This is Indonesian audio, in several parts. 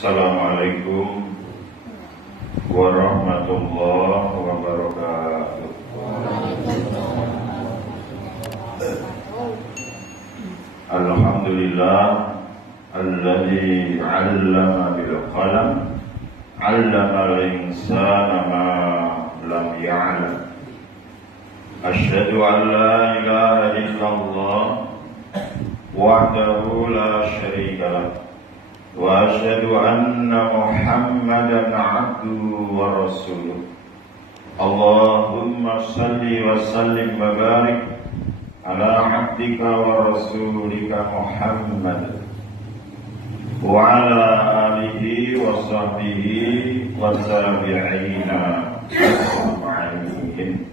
Assalamualaikum warahmatullahi wabarakatuh. Alhamdulillah alladzi 'allama bil qalam 'allama al-insana ma lam ya'lam. Asyhadu an la ilaha illallah wahdahu la syarika lah wa asyhadu anna Muhammadan 'abduhu wa rasuluh. Allahumma shalli wa sallim wa barik ala 'abdika wa rasulika Muhammad wa ala alihi wa sahbihi wa tabi'ina ajma'in.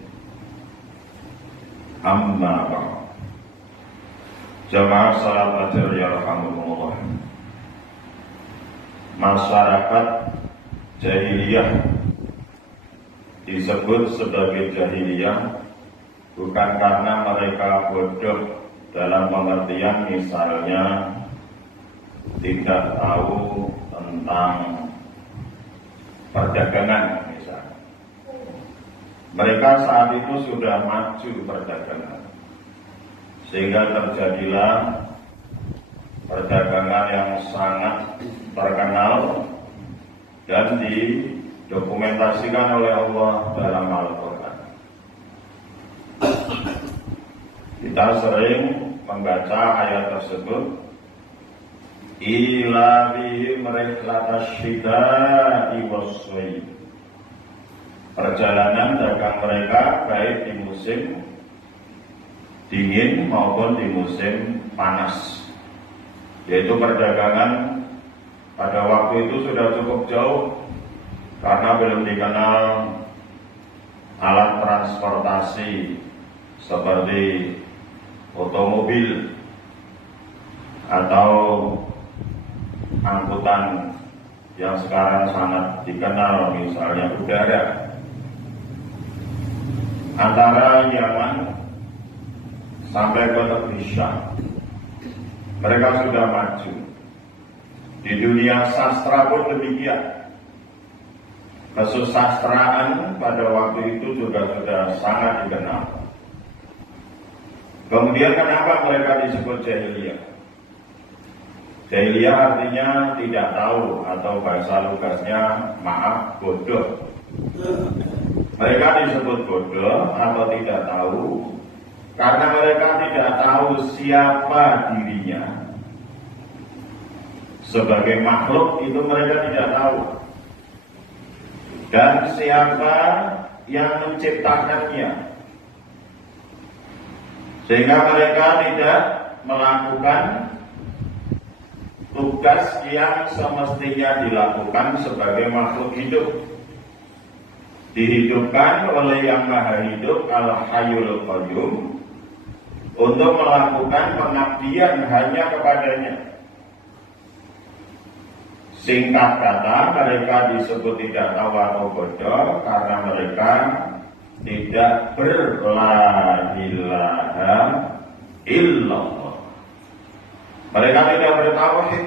Amma ba'd. Jamaah salat yarhamukumullah. Masyarakat jahiliyah disebut sebagai jahiliyah bukan karena mereka bodoh dalam pengertian misalnya tidak tahu tentang perdagangan misalnya. Mereka saat itu sudah maju perdagangan sehingga terjadilah perdagangan yang sangat terkenal dan didokumentasikan oleh Allah dalam Al-Quran. Kita sering membaca ayat tersebut, ila bihim rihlatash shita'i was-shayb. Perjalanan dagang mereka baik di musim dingin maupun di musim panas, yaitu perdagangan pada waktu itu sudah cukup jauh karena belum dikenal alat transportasi seperti otomobil atau angkutan yang sekarang sangat dikenal misalnya udara. Antara Yaman sampai ke negeri Syam mereka sudah maju. Di dunia sastra pun demikian. Kesusastraan pada waktu itu juga sudah sangat dikenal. Kemudian kenapa mereka disebut jahiliyah? Jahiliyah artinya tidak tahu atau bahasa lugasnya maaf bodoh. Mereka disebut bodoh atau tidak tahu karena mereka tidak tahu siapa dirinya. Sebagai makhluk itu mereka tidak tahu. Dan siapa yang menciptakannya. Sehingga mereka tidak melakukan tugas yang semestinya dilakukan sebagai makhluk hidup. Dihidupkan oleh Yang Maha Hidup Al-Hayyul Qayyum untuk melakukan pengabdian hanya kepadanya. Singkat kata, mereka disebut tidak tahu atau bodoh karena mereka tidak la ilaha illallah. Mereka tidak bertauhid.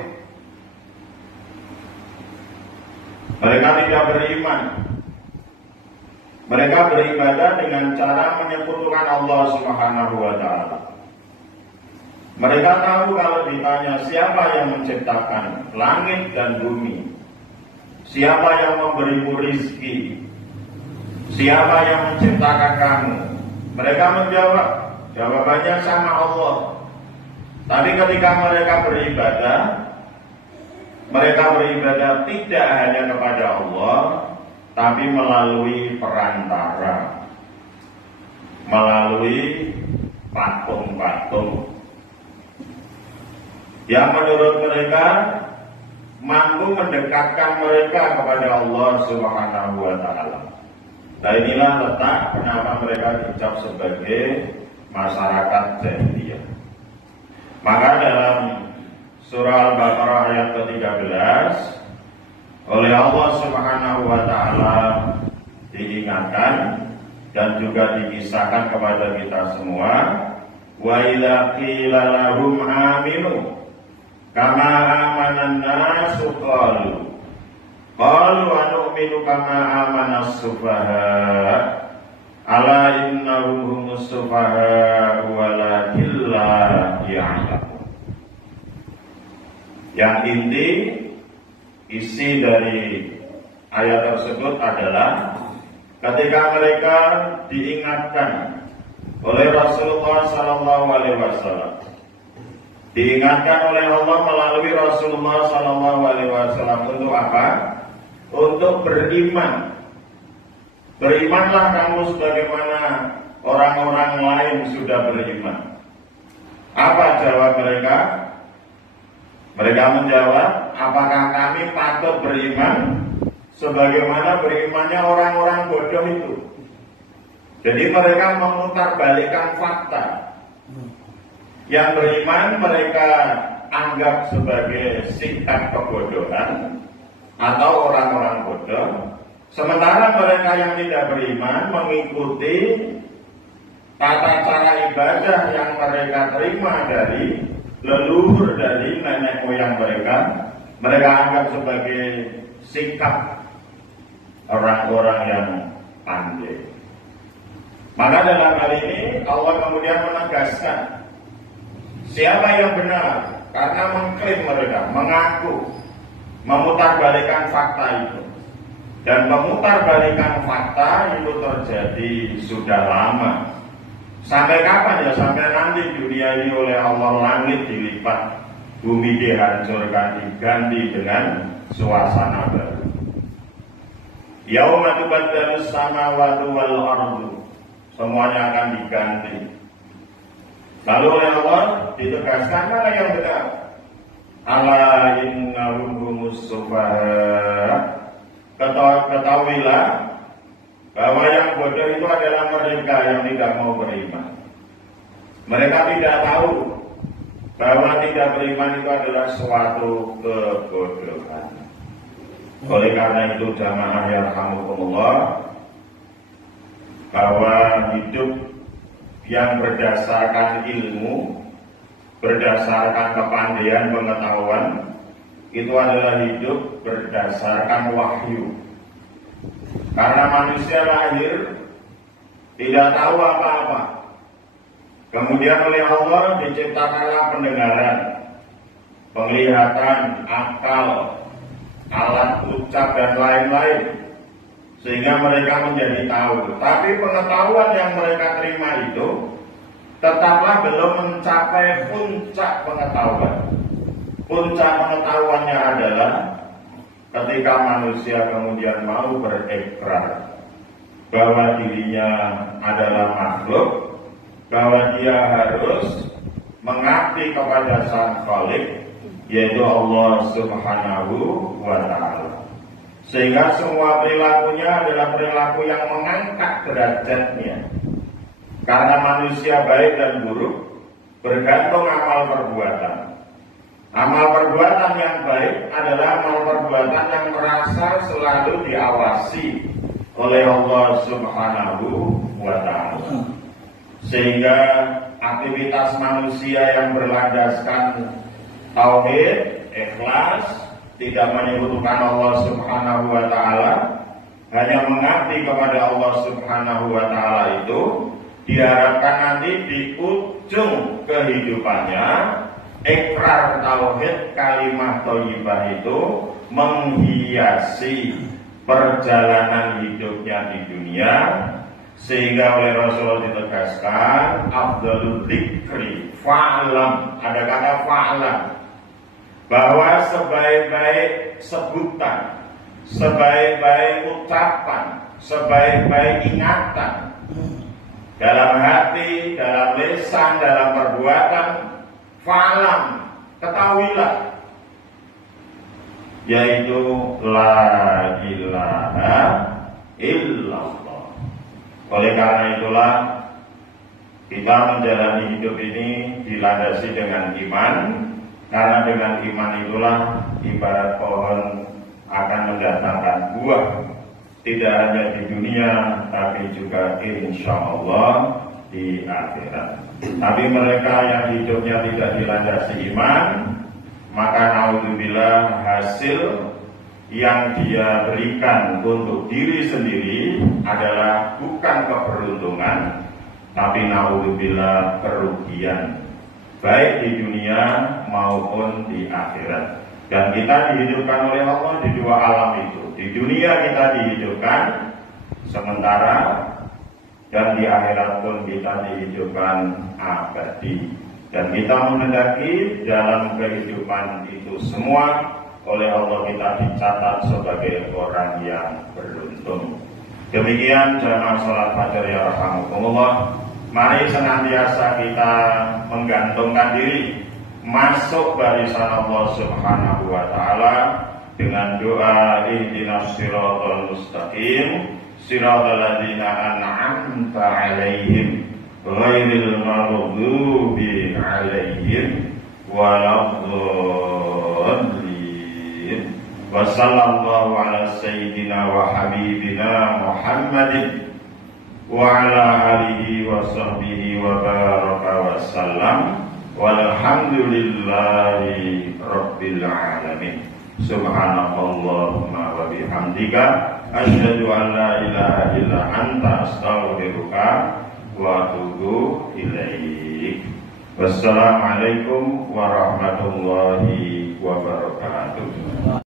Mereka tidak beriman. Mereka beribadah dengan cara menyekutukan Allah Subhanahu wa ta'ala. Mereka tahu kalau ditanya siapa yang menciptakan langit dan bumi, siapa yang memberimu rizki, siapa yang menciptakan kamu, mereka menjawab, jawabannya sama Allah. Tapi ketika mereka beribadah tidak hanya kepada Allah, tapi melalui perantara, melalui patung-patung yang menurut mereka mampu mendekatkan mereka kepada Allah Subhanahu wa ta'ala. Nah inilah letak kenapa mereka dicap sebagai masyarakat jahiliyah. Maka dalam surah Al-Baqarah ayat ke-13 oleh Allah Subhanahu wa ta'ala diingatkan dan juga dikisahkan kepada kita semua, wa idza qila lahum aminu kama amanan nasu qalu Qalu anu'minu kama amana as-sufaha ala innahum humus sufaha walakin la ya'lamun. Yang inti isi dari ayat tersebut adalah ketika mereka diingatkan oleh Rasulullah Sallallahu Alaihi Wasallam, diingatkan oleh Allah melalui Rasulullah Sallallahu Alaihi Wasallam untuk apa? Untuk beriman. Berimanlah kamu sebagaimana orang-orang lain sudah beriman. Apa jawab mereka? Mereka menjawab, apakah kami patut beriman sebagaimana berimannya orang-orang bodoh itu? Jadi mereka memutarbalikkan fakta. Yang beriman mereka anggap sebagai sikap kebodohan atau orang-orang bodoh. Sementara mereka yang tidak beriman mengikuti tata cara ibadah yang mereka terima dari leluhur dari nenek moyang mereka. Mereka anggap sebagai sikap orang-orang yang pandai. Maka dalam hal ini Allah kemudian menegaskan siapa yang benar karena mengklaim mereka, mengaku memutarbalikkan fakta itu. Dan memutarbalikkan fakta itu terjadi sudah lama. Sampai kapan ya? Sampai nanti dunia ini oleh Allah langit dilipat, bumi dihancurkan, diganti dengan suasana baru. Yauma tubaddalus samawati wal ardu, semuanya akan diganti. Lalu oleh Allah ditegaskan mana yang benar? Ala innahum humus sufaha. Ketahuilah bahwa yang bodoh itu adalah mereka yang tidak mau beriman. Mereka tidak tahu bahwa tidak beriman itu adalah suatu kebodohan. Oleh karena itu jamaah yarhamukumullah, bahwa hidup yang berdasarkan ilmu, berdasarkan kepandaian pengetahuan, itu adalah hidup berdasarkan wahyu. Karena manusia lahir tidak tahu apa-apa. Kemudian oleh Allah diciptakanlah pendengaran, penglihatan, akal, alat ucap dan lain-lain, sehingga mereka menjadi tahu. Tapi pengetahuan yang mereka terima itu tetaplah belum mencapai puncak pengetahuan. Puncak pengetahuannya adalah ketika manusia kemudian mau berikrar bahwa dirinya adalah makhluk, bahwa dia harus mengabdi kepada Sang Khalik, yaitu Allah Subhanahu wa Ta'ala. Sehingga semua perilakunya adalah perilaku yang mengangkat derajatnya. Karena manusia baik dan buruk bergantung amal perbuatan. Amal perbuatan yang baik adalah amal perbuatan yang merasa selalu diawasi oleh Allah Subhanahu wa Ta'ala. Sehingga aktivitas manusia yang berlandaskan tauhid, ikhlas, tidak menyebutkan Allah Subhanahu wa Ta'ala, hanya mengabdi kepada Allah Subhanahu wa Ta'ala itu diharapkan nanti di ujung kehidupannya ikrar tauhid kalimat thayyibah itu menghiasi perjalanan hidupnya di dunia, sehingga oleh Rasulullah ditegaskan afdhalul dzikri fa'lam, ada kata fa'lam, bahwa sebaik-baik sebutan, sebaik-baik ucapan, sebaik-baik ingatan dalam hati, dalam lisan, dalam perbuatan, fa'lam, ketahuilah, yaitu la ilaha illallah. Oleh karena itulah kita menjalani hidup ini dilandasi dengan iman, karena dengan iman itulah ibarat pohon akan mendatangkan buah, tidak hanya di dunia tapi juga insya Allah di akhirat. Tapi mereka yang hidupnya tidak dilandasi iman, maka naudzubillah hasil yang dia berikan untuk diri sendiri adalah bukan keberuntungan, tapi naudzubillah kerugian, baik di dunia maupun di akhirat. Dan kita dihidupkan oleh Allah di dua alam itu. Di dunia kita dihidupkan sementara, dan di akhirat pun kita dihidupkan abadi. Dan kita menghendaki dalam kehidupan itu semua oleh Allah kita dicatat sebagai orang yang beruntung. Demikian jamaah sholat fajar ya rahimakumullah. Mari senantiasa kita menggantungkan diri masuk barisan Allah Subhanahu wa taala dengan doa ihdinas siratal mustaqim siratal ladzina an'amta 'alaihim ghairil maghdubi 'alaihim waladdallin. Wa sallallahu ala sayyidina wa habibina Muhammadin wa ala alihi wa sahbihi wa baraka wa sallam walhamdulillahi rabbil alamin. Subhanallahumma wa bihamdika asyhadu an la ilaha illa anta astaghfiruka wa atubu ilaik. Wassalamualaikum warahmatullahi wabarakatuh.